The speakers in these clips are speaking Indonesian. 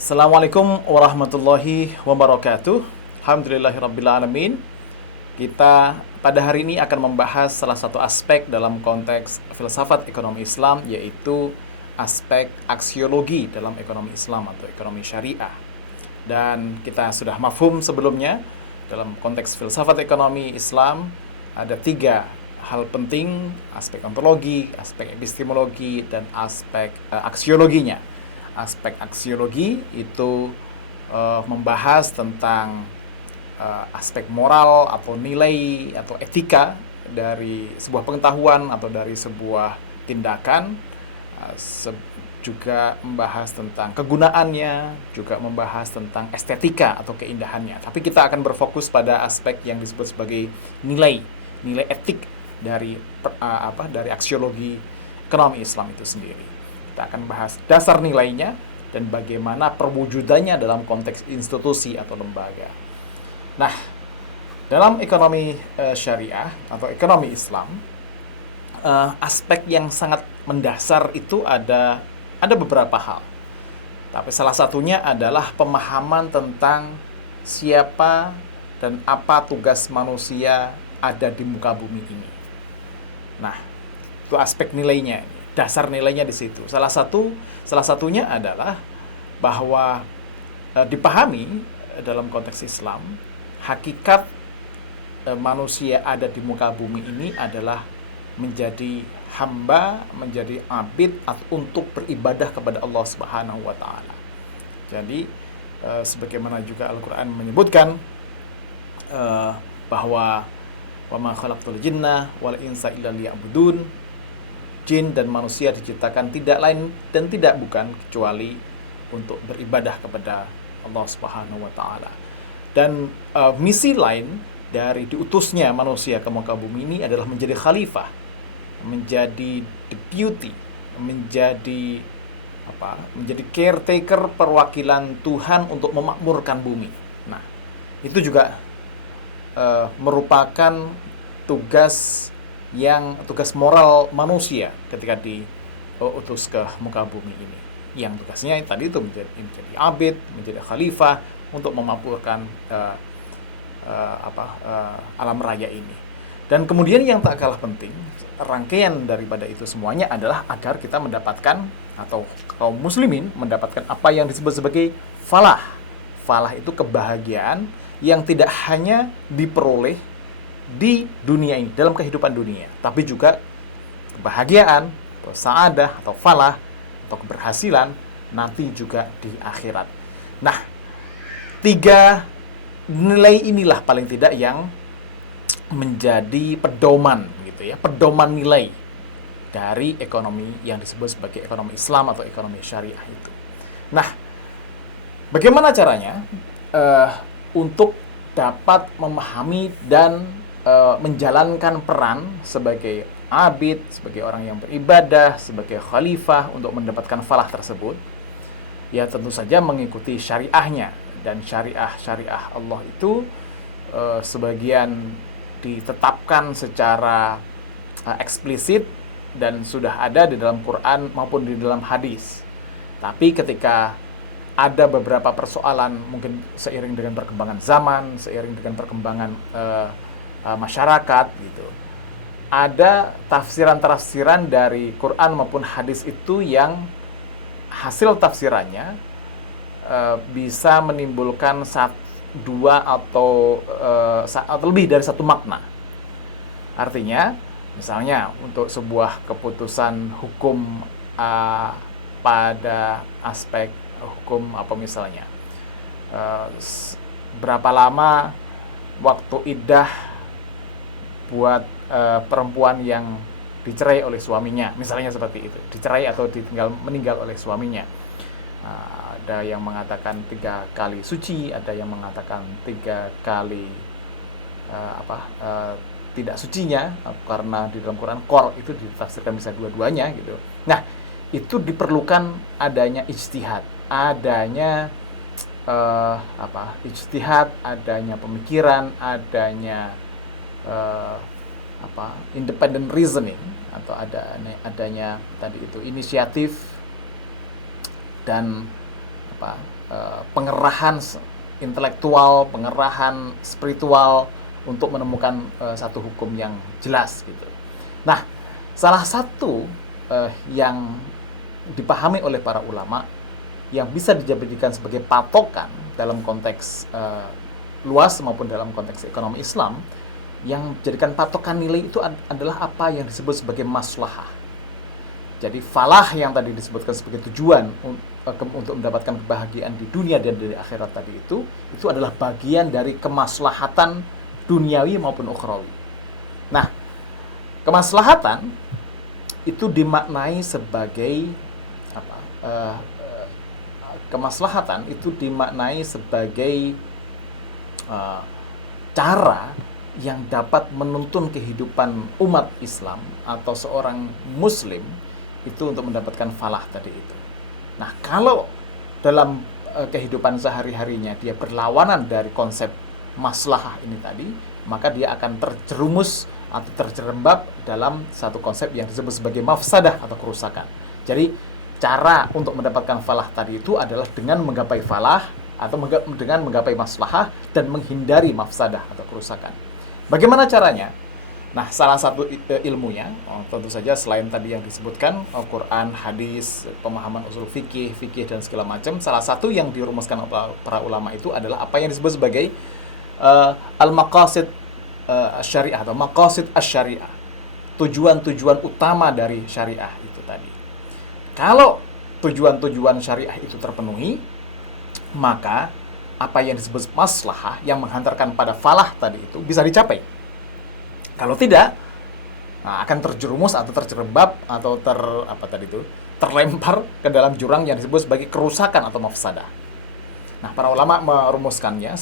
Assalamualaikum warahmatullahi wabarakatuh. Alhamdulillahirrabbilalamin. Kita pada hari ini akan membahas salah satu aspek dalam konteks filsafat ekonomi Islam, yaitu aspek aksiologi dalam ekonomi Islam atau ekonomi syariah. Dan kita sudah mafhum sebelumnya, dalam konteks filsafat ekonomi Islam ada tiga hal penting: aspek ontologi, aspek epistemologi, dan aspek aksiologinya. Aspek aksiologi itu membahas tentang aspek moral atau nilai atau etika dari sebuah pengetahuan atau dari sebuah tindakan, juga membahas tentang kegunaannya, juga membahas tentang estetika atau keindahannya. Tapi kita akan berfokus pada aspek yang disebut sebagai nilai etik dari dari aksiologi ekonomi Islam itu sendiri. Kita akan bahas dasar nilainya dan bagaimana perwujudannya dalam konteks institusi atau lembaga. Nah, dalam ekonomi syariah atau ekonomi Islam, aspek yang sangat mendasar itu ada beberapa hal. Tapi salah satunya adalah pemahaman tentang siapa dan apa tugas manusia ada di muka bumi ini. Nah, itu aspek nilainya. Dasar nilainya di situ. Salah satunya adalah bahwa dipahami dalam konteks Islam, hakikat manusia ada di muka bumi ini adalah menjadi hamba, menjadi abid untuk beribadah kepada Allah Subhanahu wa taala. Jadi sebagaimana juga Al-Qur'an menyebutkan bahwa wa ma khalaqtul jinna wal insa illa liya'budun. Jin dan manusia diciptakan tidak lain dan tidak bukan kecuali untuk beribadah kepada Allah Subhanahu wa taala. Dan misi lain dari diutusnya manusia ke muka bumi ini adalah menjadi khalifah, menjadi deputy, menjadi caretaker, perwakilan Tuhan untuk memakmurkan bumi. Nah, itu juga merupakan tugas moral manusia ketika diutus ke muka bumi ini, yang tugasnya tadi itu menjadi abid, menjadi khalifah untuk memakmurkan alam raya ini. Dan kemudian yang tak kalah penting, rangkaian daripada itu semuanya adalah agar kita mendapatkan, atau kaum muslimin mendapatkan apa yang disebut sebagai falah. Falah itu kebahagiaan yang tidak hanya diperoleh di dunia ini, dalam kehidupan dunia, tapi juga kebahagiaan atau sa'adah atau falah atau keberhasilan nanti juga di akhirat. Nah, tiga nilai inilah paling tidak yang menjadi pedoman gitu ya, pedoman nilai dari ekonomi yang disebut sebagai ekonomi Islam atau ekonomi syariah itu. Nah, bagaimana caranya untuk dapat memahami dan menjalankan peran sebagai abid, sebagai orang yang beribadah, sebagai khalifah untuk mendapatkan falah tersebut? Ya tentu saja mengikuti syariahnya. Dan syariah Allah itu sebagian ditetapkan secara eksplisit dan sudah ada di dalam Quran maupun di dalam hadis. Tapi ketika ada beberapa persoalan, mungkin seiring dengan perkembangan zaman, seiring dengan perkembangan masyarakat gitu, ada tafsiran dari Quran maupun hadis itu yang hasil tafsirannya bisa menimbulkan dua atau lebih dari satu makna. Artinya, misalnya untuk sebuah keputusan hukum pada aspek hukum misalnya, berapa lama waktu iddah buat perempuan yang dicerai oleh suaminya, misalnya seperti itu, dicerai atau meninggal oleh suaminya. Ada yang mengatakan 3 kali suci, ada yang mengatakan 3 kali tidak sucinya, karena di dalam Quran qor itu ditafsirkan bisa dua-duanya gitu. Nah, itu diperlukan adanya ijtihad, adanya ijtihad, adanya pemikiran, adanya independent reasoning, atau adanya tadi itu inisiatif dan pengerahan intelektual, pengerahan spiritual untuk menemukan satu hukum yang jelas gitu. Nah, salah satu yang dipahami oleh para ulama yang bisa dijadikan sebagai patokan dalam konteks luas maupun dalam konteks ekonomi Islam, yang dijadikan patokan nilai itu adalah apa yang disebut sebagai maslahah. Jadi falah yang tadi disebutkan sebagai tujuan untuk mendapatkan kebahagiaan di dunia dan di akhirat tadi itu adalah bagian dari kemaslahatan duniawi maupun ukhrawi. Nah, kemaslahatan itu dimaknai sebagai apa? Kemaslahatan itu dimaknai sebagai cara yang dapat menuntun kehidupan umat Islam atau seorang Muslim itu untuk mendapatkan falah tadi itu. Nah, kalau dalam kehidupan sehari-harinya dia berlawanan dari konsep maslahah ini tadi, maka dia akan terjerumus atau terjerembab dalam satu konsep yang disebut sebagai mafsadah atau kerusakan. Jadi, cara untuk mendapatkan falah tadi itu adalah dengan menggapai falah atau dengan menggapai maslahah dan menghindari mafsadah atau kerusakan. Bagaimana caranya? Nah, salah satu ilmunya, tentu saja selain tadi yang disebutkan, Quran, hadis, pemahaman usul fikih dan segala macam, salah satu yang dirumuskan oleh para ulama itu adalah apa yang disebut sebagai al-maqasid syariah atau maqasid asy-syariah. Tujuan-tujuan utama dari syariah itu tadi. Kalau tujuan-tujuan syariah itu terpenuhi, maka apa yang disebut maslahah yang menghantarkan pada falah tadi itu bisa dicapai. Kalau tidak, akan terjerumus atau terjerembab atau terlempar ke dalam jurang yang disebut sebagai kerusakan atau mafsadah. Nah, para ulama merumuskannya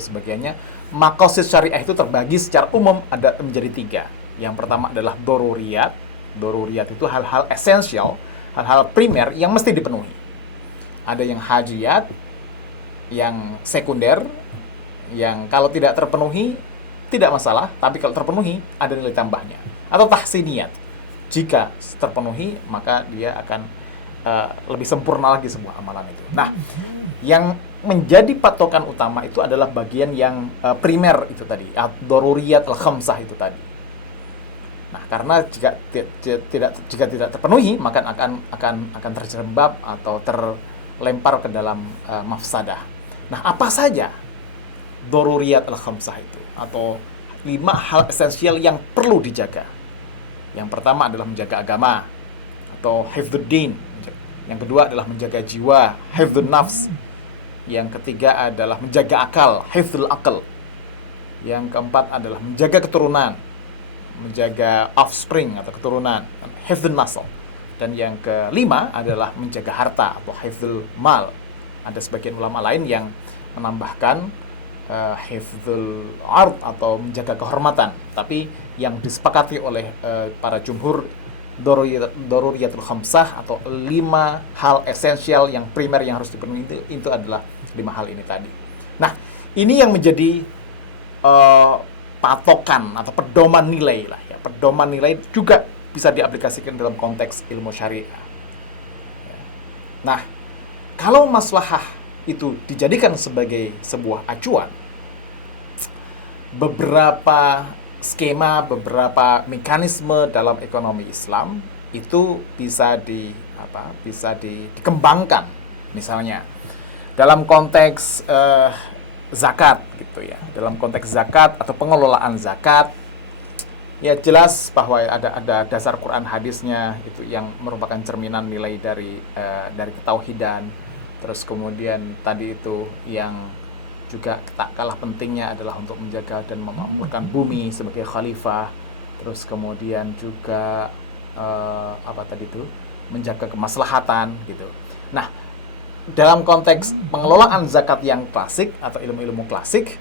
sebagiannya maqasid syariah itu terbagi secara umum ada menjadi 3. Yang pertama adalah doruriyat. Doruriyat itu hal-hal esensial, hal-hal primer yang mesti dipenuhi. Ada yang hajiyat, yang sekunder, yang kalau tidak terpenuhi tidak masalah, tapi kalau terpenuhi ada nilai tambahnya. Atau tahsiniyat. Jika terpenuhi, maka dia akan lebih sempurna lagi sebuah amalan itu. Nah, yang menjadi patokan utama itu adalah bagian yang primer itu tadi, ad-daruriyat al-khamsah itu tadi. Nah, karena jika tidak terpenuhi, maka akan terjerembab atau terlempar ke dalam mafsadah. Nah, apa saja daruriyat al-khamsah itu atau 5 hal esensial yang perlu dijaga? Yang pertama adalah menjaga agama atau hifdzuddin. Yang kedua adalah menjaga jiwa, hifdzun nafs. Yang ketiga adalah menjaga akal, hifdzul aql. Yang keempat adalah menjaga keturunan, menjaga offspring atau keturunan, hifdzun nasl. Dan yang kelima adalah menjaga harta atau hifdzul mal. Ada sebagian ulama lain yang menambahkan hifdzul ard atau menjaga kehormatan. Tapi yang disepakati oleh para jumhur, daruriyatul khamsah atau 5 hal esensial yang primer yang harus dipenuhi itu adalah 5 hal ini tadi. Nah, ini yang menjadi patokan atau pedoman nilai lah ya. Pedoman nilai juga bisa diaplikasikan dalam konteks ilmu syariah. Nah, kalau maslahah itu dijadikan sebagai sebuah acuan, beberapa skema, beberapa mekanisme dalam ekonomi Islam itu bisa dikembangkan. Misalnya dalam konteks zakat gitu ya. Dalam konteks zakat atau pengelolaan zakat, ya jelas bahwa ada dasar Quran hadisnya itu yang merupakan cerminan nilai dari ketauhidan. Terus kemudian tadi itu yang juga tak kalah pentingnya adalah untuk menjaga dan memakmurkan bumi sebagai khalifah. Terus kemudian juga menjaga kemaslahatan gitu. Nah, dalam konteks pengelolaan zakat yang klasik atau ilmu-ilmu klasik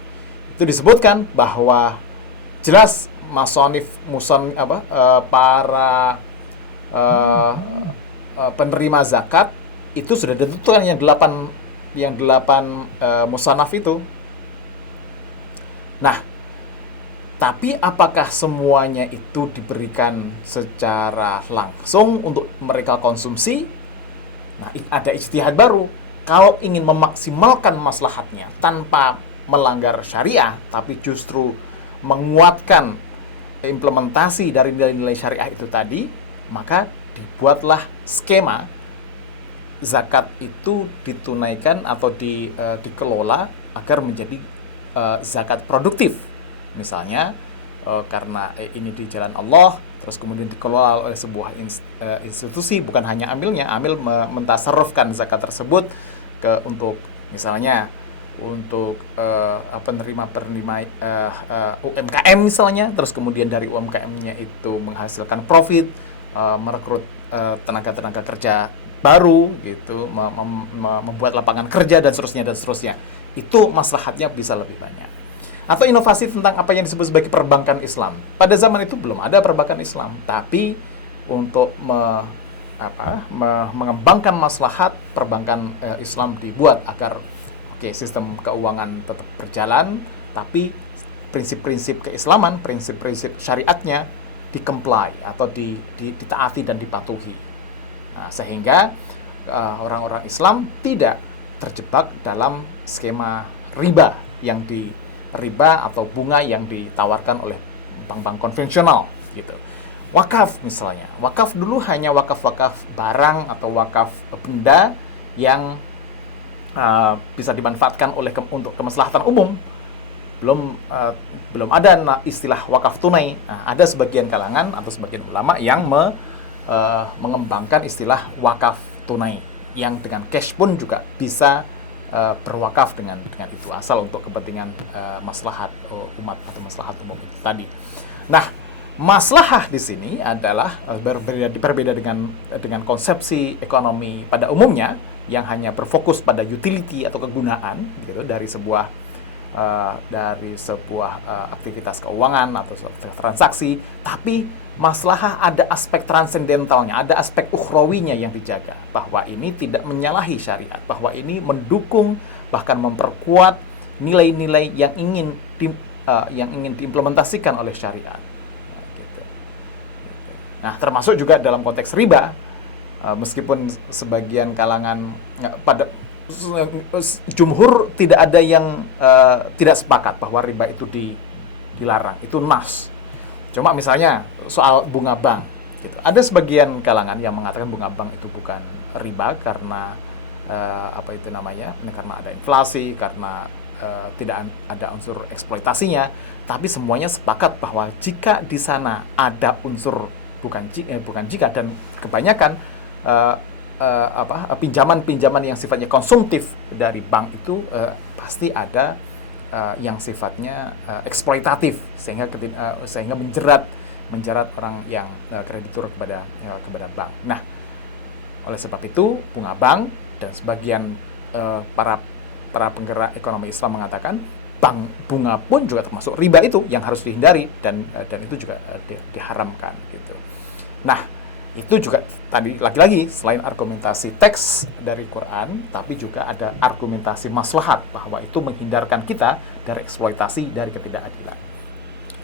itu disebutkan bahwa jelas para penerima zakat itu sudah ditentukan yang 8 musanaf itu. Nah, tapi apakah semuanya itu diberikan secara langsung untuk mereka konsumsi? Nah, ada ijtihad baru. kalau ingin memaksimalkan maslahatnya tanpa melanggar syariah, tapi justru menguatkan implementasi dari nilai-nilai syariah itu tadi, maka dibuatlah skema zakat itu ditunaikan atau dikelola agar menjadi zakat produktif. Misalnya karena ini di jalan Allah, terus kemudian dikelola oleh sebuah institusi, bukan hanya amil mentasarrufkan zakat tersebut untuk misalnya untuk penerima UMKM misalnya, terus kemudian dari UMKM-nya itu menghasilkan profit, merekrut tenaga-tenaga kerja baru gitu, membuat lapangan kerja dan seterusnya. Itu maslahatnya bisa lebih banyak. Atau inovasi tentang apa yang disebut sebagai perbankan Islam. Pada zaman itu belum ada perbankan Islam, tapi untuk mengembangkan maslahat, perbankan Islam dibuat agar sistem keuangan tetap berjalan, tapi prinsip-prinsip keislaman, prinsip-prinsip syariatnya di-comply atau ditaati dan dipatuhi. Nah, sehingga orang-orang Islam tidak terjebak dalam skema riba atau bunga yang ditawarkan oleh bank-bank konvensional gitu. Wakaf misalnya. Wakaf dulu hanya wakaf-wakaf barang atau wakaf benda yang bisa dimanfaatkan untuk kemaslahatan umum. Belum ada istilah wakaf tunai. Nah, ada sebagian kalangan atau sebagian ulama yang mengembangkan istilah wakaf tunai, yang dengan cash pun juga bisa berwakaf dengan itu, asal untuk kepentingan maslahat umat atau maslahat umum itu tadi. Nah, maslahah di sini adalah berbeda dengan konsepsi ekonomi pada umumnya yang hanya berfokus pada utility atau kegunaan gitu dari sebuah aktivitas keuangan atau transaksi, tapi maslahah ada aspek transendentalnya, ada aspek ukhrawinya yang dijaga, bahwa ini tidak menyalahi syariat, bahwa ini mendukung bahkan memperkuat nilai-nilai yang ingin diimplementasikan oleh syariat. Nah, termasuk juga dalam konteks riba, meskipun sebagian kalangan pada jumhur tidak ada yang tidak sepakat bahwa riba itu dilarang, itu nas. Cuma misalnya soal bunga bank, gitu. Ada sebagian kalangan yang mengatakan bunga bank itu bukan riba karena karena ada inflasi, karena tidak ada unsur eksploitasinya. Tapi semuanya sepakat bahwa jika di sana ada unsur bukan jika dan kebanyakan pinjaman yang sifatnya konsumtif dari bank itu pasti ada yang sifatnya eksploitatif, sehingga menjerat orang yang kreditur kepada bank. Nah, oleh sebab itu bunga bank dan sebagian para penggerak ekonomi Islam mengatakan bunga pun juga termasuk riba itu yang harus dihindari dan itu juga diharamkan gitu. Nah, itu juga tadi lagi-lagi selain argumentasi teks dari Quran, tapi juga ada argumentasi maslahat bahwa itu menghindarkan kita dari eksploitasi, dari ketidakadilan.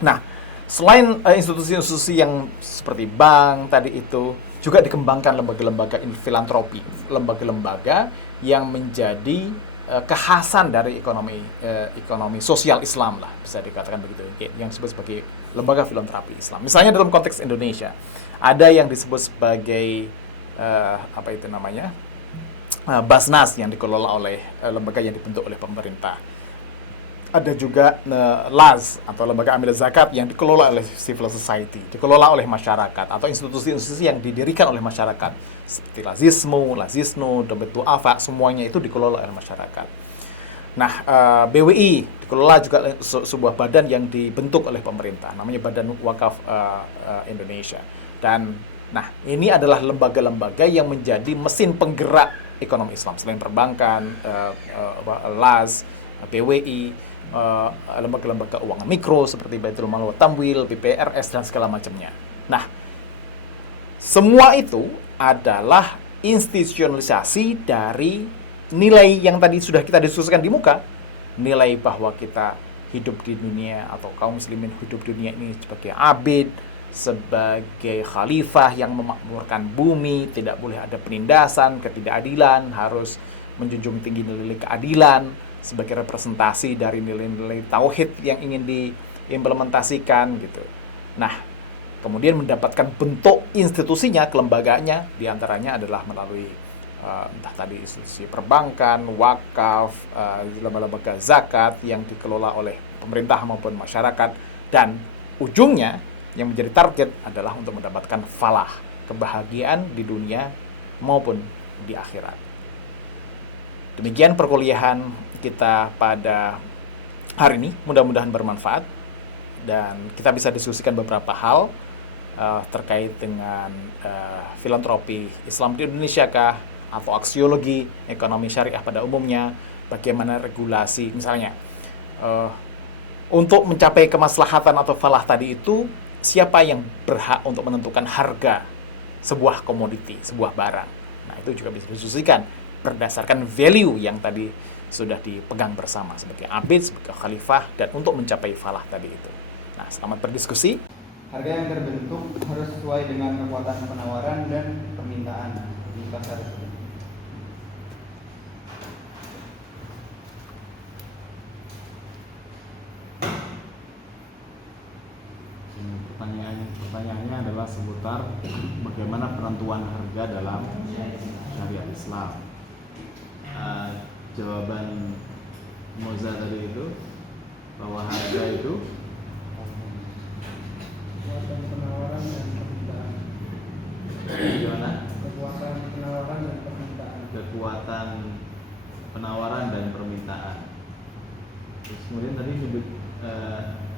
Nah, selain institusi-institusi yang seperti bank tadi itu, juga dikembangkan lembaga-lembaga filantropi, lembaga-lembaga yang menjadi kekhasan dari ekonomi sosial Islam lah, bisa dikatakan begitu, yang disebut sebagai lembaga filantropi Islam. Misalnya dalam konteks Indonesia, ada yang disebut sebagai Basnas yang dikelola oleh lembaga yang dibentuk oleh pemerintah. Ada juga LAZ atau lembaga amil zakat yang dikelola oleh civil society, dikelola oleh masyarakat atau institusi-institusi yang didirikan oleh masyarakat seperti Lazisnu, Dompet Du'afa, semuanya itu dikelola oleh masyarakat. Nah, BWI dikelola juga sebuah badan yang dibentuk oleh pemerintah, namanya Badan Wakaf Indonesia. Dan nah, ini adalah lembaga-lembaga yang menjadi mesin penggerak ekonomi Islam selain perbankan, LAZ, BWI, lembaga-lembaga keuangan mikro seperti Baitul Mal wa Tamwil, BPRS dan segala macamnya. Nah, semua itu adalah institusionalisasi dari nilai yang tadi sudah kita diskusikan di muka, nilai bahwa kita hidup di dunia atau kaum muslimin hidup di dunia ini sebagai abid, sebagai khalifah yang memakmurkan bumi, tidak boleh ada penindasan, ketidakadilan, harus menjunjung tinggi nilai keadilan sebagai representasi dari nilai-nilai tauhid yang ingin diimplementasikan gitu. Nah, kemudian mendapatkan bentuk institusinya, kelembagaannya, diantaranya adalah melalui entah tadi institusi perbankan, wakaf, lembaga zakat yang dikelola oleh pemerintah maupun masyarakat, dan ujungnya yang menjadi target adalah untuk mendapatkan falah, kebahagiaan di dunia maupun di akhirat. Demikian perkuliahan kita pada hari ini, mudah-mudahan bermanfaat dan kita bisa diskusikan beberapa hal terkait dengan filantropi Islam di Indonesia kah, atau aksiologi ekonomi syariah pada umumnya, bagaimana regulasi misalnya untuk mencapai kemaslahatan atau falah tadi itu, siapa yang berhak untuk menentukan harga sebuah komoditi, sebuah barang. Nah, itu juga bisa didiskusikan berdasarkan value yang tadi sudah dipegang bersama sebagai abid, sebagai khalifah, dan untuk mencapai falah tadi itu. Nah, selamat berdiskusi. Harga yang terbentuk harus sesuai dengan kekuatan penawaran dan permintaan di pasar tersebut. Pertanyaannya adalah seputar bagaimana penentuan harga dalam syariat Islam. Jawaban Moza tadi itu bahwa harga itu kekuatan penawaran dan permintaan. Gimana? Kekuatan penawaran dan permintaan. Kekuatan penawaran dan permintaan. Terus kemudian tadi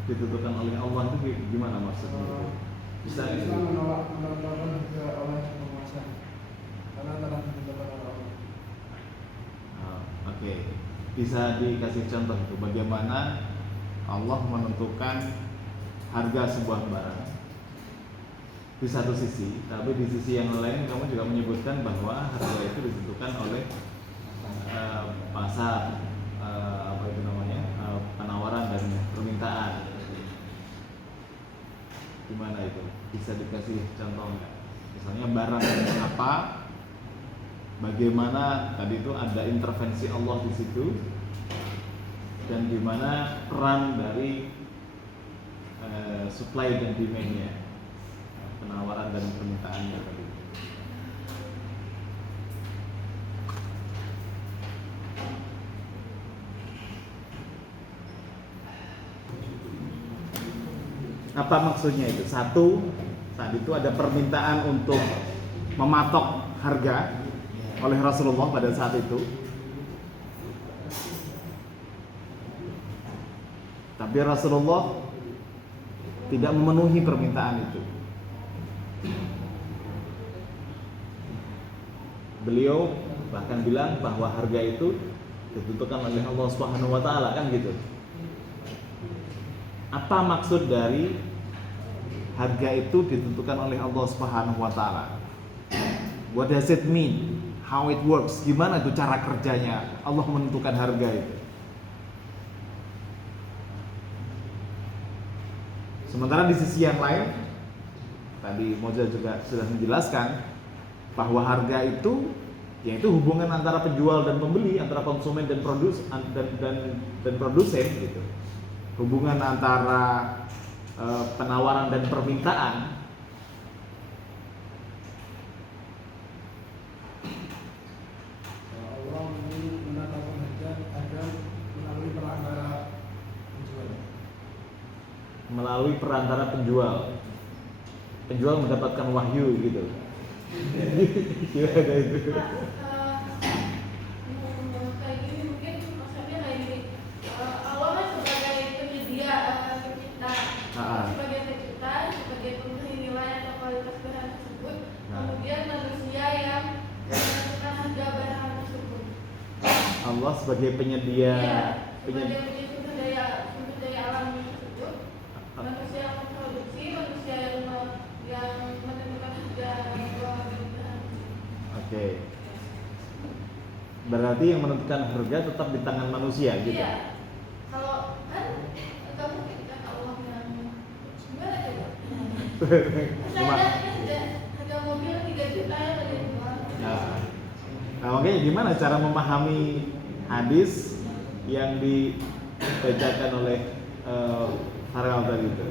ditentukan oleh Allah itu gimana maksudnya? Bisa Islam menolak juga oleh penguasa karena telah ditentukan oleh Allah. Oke. Bisa dikasih contoh itu bagaimana Allah menentukan harga sebuah barang di satu sisi, tapi di sisi yang lain kamu juga menyebutkan bahwa harga itu ditentukan oleh pasar, penawaran dan permintaan. Gimana itu? Bisa dikasih contoh nggak? Misalnya barang apa? Bagaimana tadi itu ada intervensi Allah di situ, dan gimana peran dari supply dan demand-nya, penawaran dan permintaannya tadi. Apa maksudnya itu? Satu, tadi itu ada permintaan untuk mematok harga oleh Rasulullah pada saat itu. Tapi Rasulullah tidak memenuhi permintaan itu. Beliau bahkan bilang bahwa harga itu ditentukan oleh Allah Subhanahu wa taala, kan gitu. Apa maksud dari harga itu ditentukan oleh Allah Subhanahu wa taala? What does it mean? How it works? Gimana itu cara kerjanya Allah menentukan harga itu? Sementara di sisi yang lain, tadi Moza juga sudah menjelaskan bahwa harga itu yaitu hubungan antara penjual dan pembeli, antara konsumen dan produsen gitu. Hubungan antara penawaran dan permintaan. Allah menetapkan harga melalui perantara penjual. Melalui perantara penjual. Penjual mendapatkan wahyu gitu. Gimana itu? Kayak gini mungkin maksudnya kayak gini. Allah kan sebagai penyedia pencipta, sebagai pencipta, sebagai pemberi nilai atau kualitas barang tersebut. Kemudian manusia yang menentukan harga barang tersebut. Allah sebagai penyedia, sebagai sumber daya alam tersebut. Manusia yang memproduksi, manusia yang menentukan harga barang. Oke. Berarti yang menentukan harga tetap di tangan manusia gitu. Iya. Kalau kan nggak mungkin kan Allah yang gimana coba? Misalnya ada harga mobil 3 juta ya tadi jual. Nah, Nah, makanya gimana cara memahami hadis yang dibacakan oleh Farel tadi itu?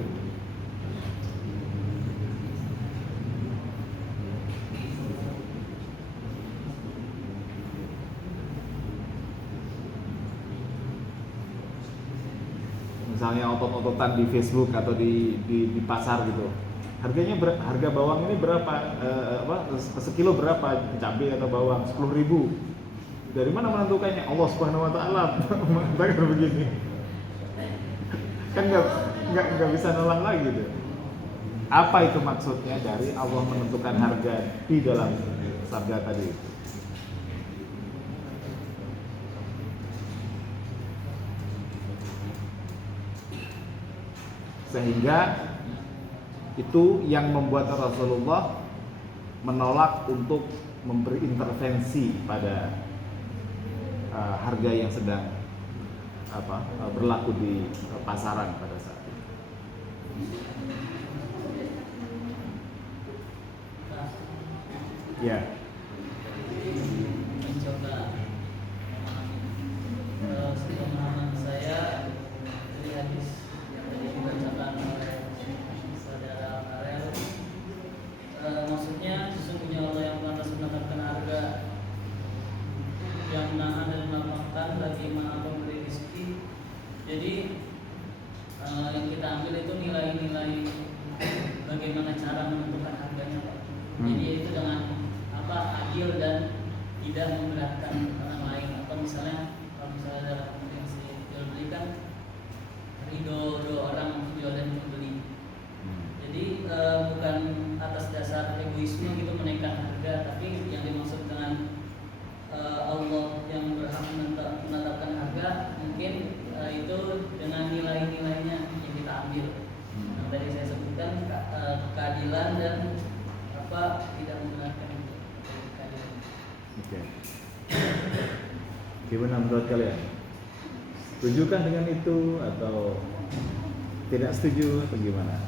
Misalnya otot-ototan di Facebook atau di pasar gitu, harga bawang ini berapa, sekilo berapa cabai atau bawang, 10.000. Dari mana menentukannya? Allah Subhanahu Wa Taala mengatakan begini. Kan nggak bisa nolak lagi gitu. Apa itu maksudnya dari Allah menentukan harga di dalam sabda tadi itu? Sehingga itu yang membuat Rasulullah menolak untuk memberi intervensi pada harga yang sedang berlaku di pasaran pada saat itu. Ya. Mencoba sepemahaman saya dari hadis yang tadi dibacakan oleh saudara Farel, maksudnya sesungguhnya Allah yang pantas menetapkan harga, yang menahan dan melapangkan lagi maha pemberi rezeki. Jadi yang kita ambil itu nilai-nilai bagaimana cara menentukan harganya, Pak. Jadi itu dengan adil dan tidak memberatkan orang lain. Atau misalnya kalau misalnya dalam konteks jual beli kan ridho dua orang jual dan membeli. Jadi bukan atas dasar egoisme gitu menaikkan harga, tapi yang dimaksud dengan Allah yang berhak menetapkan harga mungkin itu dengan nilai-nilainya yang kita ambil. Yang tadi saya sebutkan keadilan dan tidak memberatkan. Oke. Gimana menurut kalian? Setujukah dengan itu atau tidak setuju atau gimana?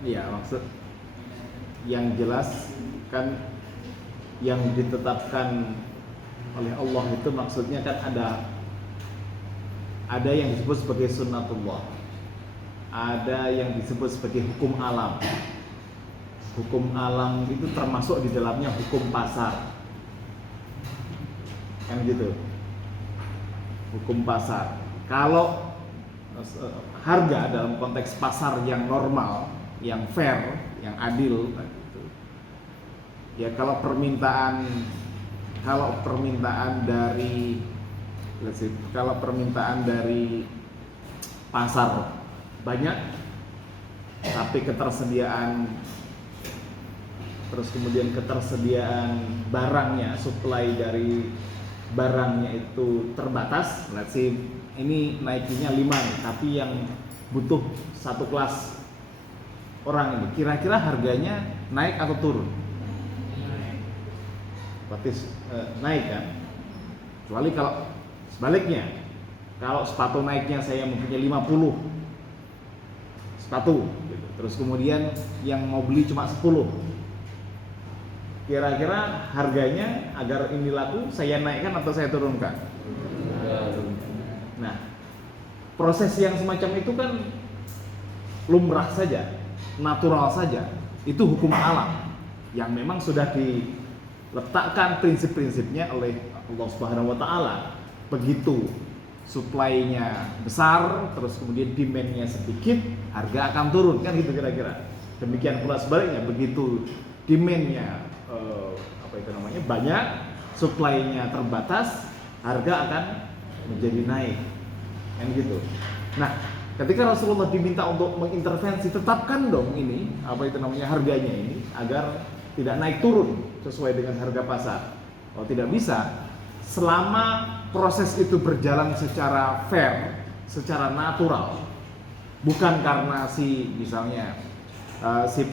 Iya, maksud yang jelas kan yang ditetapkan oleh Allah itu maksudnya kan ada yang disebut sebagai sunnatullah, ada yang disebut sebagai hukum alam. Hukum alam itu termasuk di dalamnya hukum pasar, kan gitu. Hukum pasar. Kalau harga dalam konteks pasar yang normal, yang fair, yang adil gitu. Ya kalau permintaan dari pasar banyak, tapi ketersediaan barangnya, supply dari barangnya itu terbatas. Let's say ini naikinnya 5 nih, tapi yang butuh satu kelas orang ini, kira-kira harganya naik atau turun? Berarti naik kan? Kecuali kalau sebaliknya, kalau sepatu naiknya saya mempunyai 50 sepatu gitu. Terus kemudian yang mau beli cuma 10, kira-kira harganya agar ini laku saya naikkan atau saya turunkan? Nah, proses yang semacam itu kan lumrah saja, natural saja. Itu hukum alam yang memang sudah diletakkan prinsip-prinsipnya oleh Allah Subhanahu wa taala. Begitu supply-nya besar, terus kemudian demand-nya sedikit, harga akan turun, kan gitu kira-kira. Demikian pula sebaliknya, begitu demand-nya banyak, supply-nya terbatas, harga akan menjadi naik, kan gitu. Nah, ketika Rasulullah diminta untuk mengintervensi, tetapkan dong ini apa itu namanya harganya ini agar tidak naik turun sesuai dengan harga pasar. Kalau tidak bisa, selama proses itu berjalan secara fair, secara natural, bukan karena si misalnya si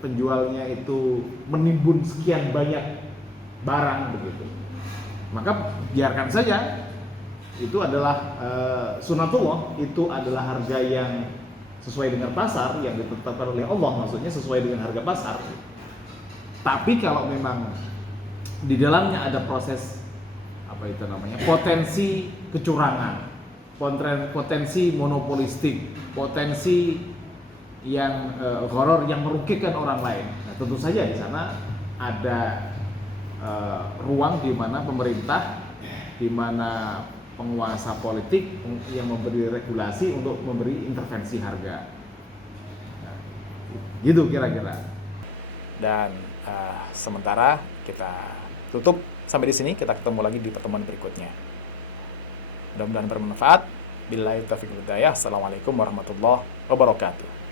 penjualnya itu menimbun sekian banyak barang begitu, maka biarkan saja. Itu adalah sunatullah, itu adalah harga yang sesuai dengan pasar yang ditetapkan oleh Allah, maksudnya sesuai dengan harga pasar. Tapi kalau memang di dalamnya ada proses apa itu namanya potensi kecurangan, potensi monopolistik, potensi yang horor yang merugikan orang lain. Nah, tentu saja di sana ada ruang di mana pemerintah, di mana penguasa politik yang memberi regulasi untuk memberi intervensi harga. Nah, gitu kira-kira. Dan sementara kita tutup sampai di sini. Kita ketemu lagi di pertemuan berikutnya. Mudah-mudahan bermanfaat. Billahi taufiq wal hidayah. Assalamualaikum warahmatullahi wabarakatuh.